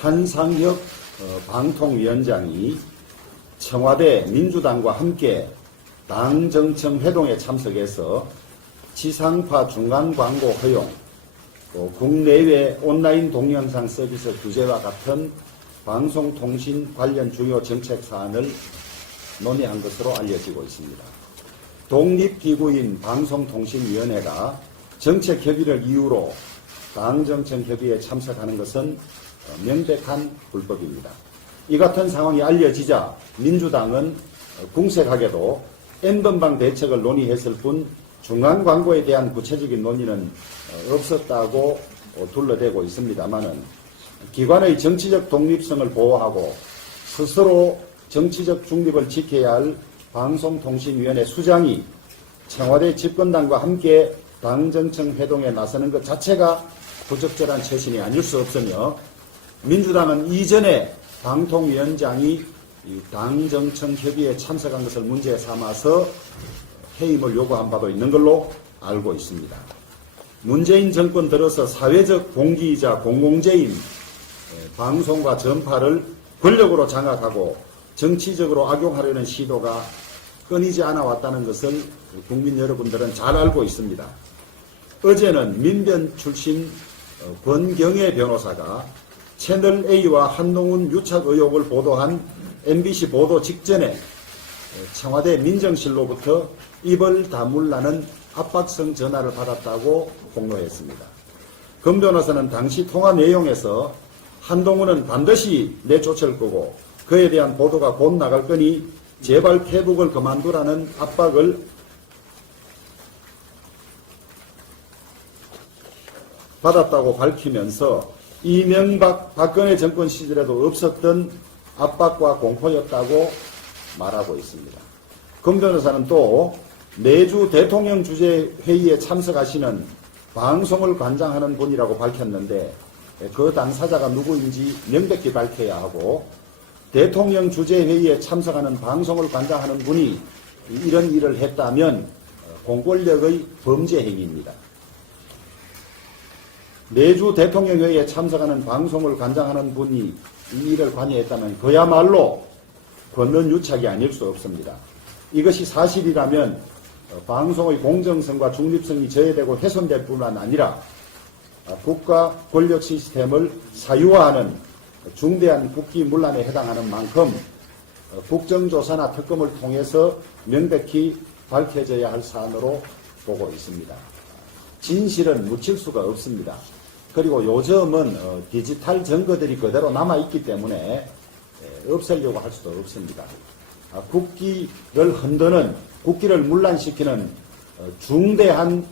한상혁 방통위원장이 청와대 민주당과 함께 당정청 회동에 참석해서 지상파 중간 광고 허용, 또 국내외 온라인 동영상 서비스 규제와 같은 방송통신 관련 중요 정책 사안을 논의한 것으로 알려지고 있습니다. 독립기구인 방송통신위원회가 정책 협의를 이유로 당정청 협의에 참석하는 것은 명백한 불법입니다. 이 같은 상황이 알려지자 민주당은 궁색하게도 N번방 대책을 논의했을 뿐 중간 광고에 대한 구체적인 논의는 없었다고 둘러대고 있습니다만은 기관의 정치적 독립성을 보호하고 스스로 정치적 중립을 지켜야 할 방송통신위원회 수장이 청와대 집권당과 함께 당정청 회동에 나서는 것 자체가 부적절한 처신이 아닐 수 없으며 민주당은 이전에 방통위원장이 당정청 협의에 참석한 것을 문제 삼아서 해임을 요구한 바도 있는 걸로 알고 있습니다. 문재인 정권 들어서 사회적 공기이자 공공재인 방송과 전파를 권력으로 장악하고 정치적으로 악용하려는 시도가 끊이지 않아 왔다는 것을 국민 여러분들은 잘 알고 있습니다. 어제는 민변 출신 권경애 변호사가 채널A와 한동훈 유착 의혹을 보도한 MBC 보도 직전에 청와대 민정실로부터 입을 다물라는 압박성 전화를 받았다고 폭로했습니다. 권 변호사는 당시 통화 내용에서 한동훈은 반드시 내쫓을 거고 그에 대한 보도가 곧 나갈 거니 제발 페북을 그만두라는 압박을 받았다고 밝히면서 이명박 박근혜 정권 시절에도 없었던 압박과 공포였다고 말하고 있습니다. 권 변호사는 또 매주 대통령 주재 회의에 참석하시는 방송을 관장하는 분이라고 밝혔는데 그 당사자가 누구인지 명백히 밝혀야 하고 대통령 주재 회의에 참석하는 방송을 관장하는 분이 이런 일을 했다면 공권력의 범죄 행위입니다. 매주 대통령 회의에 참석하는 방송을 관장하는 분이 이 일을 관여했다면 그야말로 권한 유착이 아닐 수 없습니다. 이것이 사실이라면 방송의 공정성과 중립성이 저해되고 훼손될 뿐만 아니라 국가 권력 시스템을 사유화하는 중대한 국기문란에 해당하는 만큼 국정조사나 특검을 통해서 명백히 밝혀져야 할 사안으로 보고 있습니다. 진실은 묻힐 수가 없습니다. 그리고 요즘은 디지털 증거들이 그대로 남아있기 때문에 없애려고 할 수도 없습니다. 국기를 흔드는, 국기를 문란시키는 중대한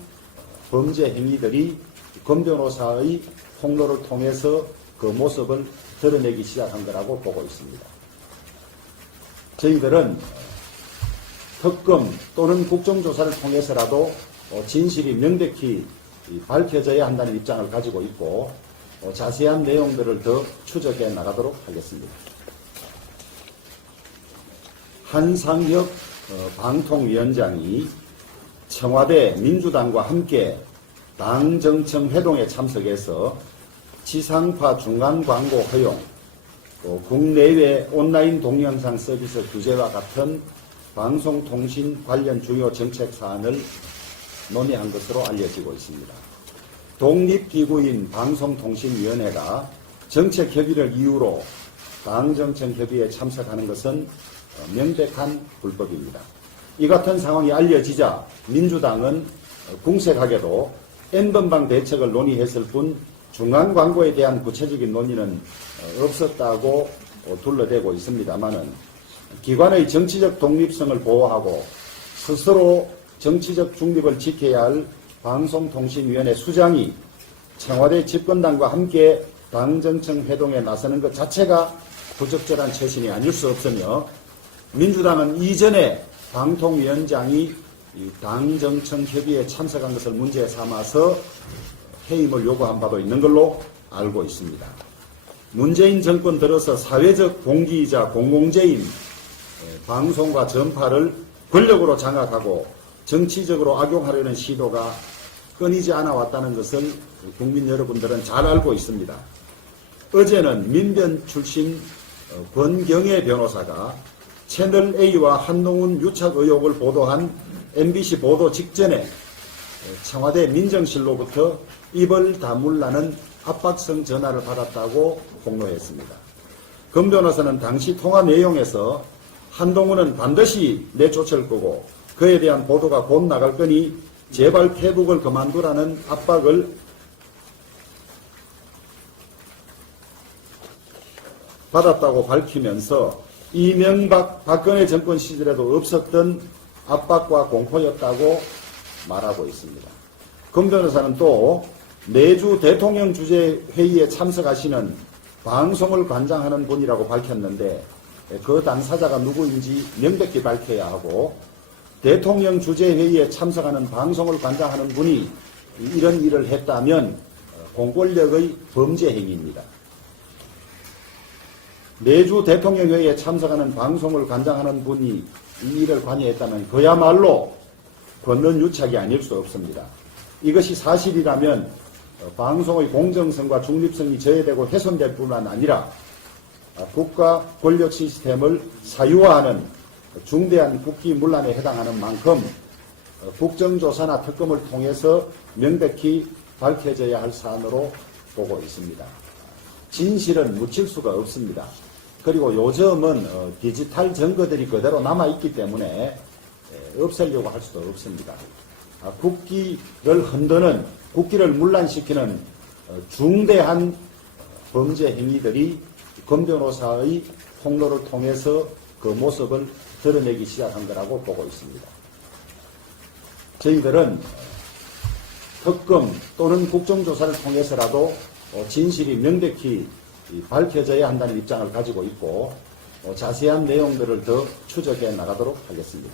범죄 행위들이 권 변호사의 폭로를 통해서 그 모습을 드러내기 시작한 거라고 보고 있습니다. 저희들은 특검 또는 국정조사를 통해서라도 진실이 명백히 밝혀져야 한다는 입장을 가지고 있고 자세한 내용들을 더 추적해 나가도록 하겠습니다. 한상혁 방통위원장이 청와대 민주당과 함께 당정청 회동에 참석해서 지상파 중간 광고 허용, 또 국내외 온라인 동영상 서비스 규제와 같은 방송통신 관련 중요 정책 사안을 논의한 것으로 알려지고 있습니다. 독립기구인 방송통신위원회가 정책 협의를 이유로 당정청 협의에 참석하는 것은 명백한 불법입니다. 이 같은 상황이 알려지자 민주당은 궁색하게도 N번방 대책을 논의했을 뿐 중간 광고에 대한 구체적인 논의는 없었다고 둘러대고 있습니다만은 기관의 정치적 독립성을 보호하고 스스로 정치적 중립을 지켜야 할 방송통신위원회 수장이 청와대 집권당과 함께 당정청 회동에 나서는 것 자체가 부적절한 처신이 아닐 수 없으며 민주당은 이전에 방통위원장이 당정청 협의에 참석한 것을 문제 삼아서 해임을 요구한 바도 있는 걸로 알고 있습니다. 문재인 정권 들어서 사회적 공기이자 공공재인 방송과 전파를 권력으로 장악하고 정치적으로 악용하려는 시도가 끊이지 않아 왔다는 것을 국민 여러분들은 잘 알고 있습니다. 어제는 민변 출신 권경애 변호사가 채널A와 한동훈 유착 의혹을 보도한 MBC 보도 직전에 청와대 민정실로부터 입을 다물라는 압박성 전화를 받았다고 폭로했습니다. 권 변호사는 당시 통화 내용에서 한동훈은 반드시 내쫓을 거고 그에 대한 보도가 곧 나갈 거니 제발 페북을 그만두라는 압박을 받았다고 밝히면서 이명박 박근혜 정권 시절에도 없었던 압박과 공포였다고 말하고 있습니다. 권 변호사는 또 매주 대통령 주재 회의에 참석하시는 방송을 관장하는 분이라고 밝혔는데 그 당사자가 누구인지 명백히 밝혀야 하고 대통령 주재 회의에 참석하는 방송을 관장하는 분이 이런 일을 했다면 공권력의 범죄 행위입니다. 매주 대통령 회의에 참석하는 방송을 관장하는 분이 이 일을 관여했다면 그야말로 권력 유착이 아닐 수 없습니다. 이것이 사실이라면 방송의 공정성과 중립성이 저해되고 훼손될 뿐만 아니라 국가 권력 시스템을 사유화하는 중대한 국기문란에 해당하는 만큼 국정조사나 특검을 통해서 명백히 밝혀져야 할 사안으로 보고 있습니다. 진실은 묻힐 수가 없습니다. 그리고 요즘은 디지털 증거들이 그대로 남아있기 때문에 없애려고 할 수도 없습니다. 국기를 흔드는, 국기를 문란시키는 중대한 범죄 행위들이 권 변호사의 폭로를 통해서 그 모습을 드러내기 시작한 거라고 보고 있습니다. 저희들은 특검 또는 국정조사를 통해서라도 진실이 명백히 밝혀져야 한다는 입장을 가지고 있고 자세한 내용들을 더 추적해 나가도록 하겠습니다.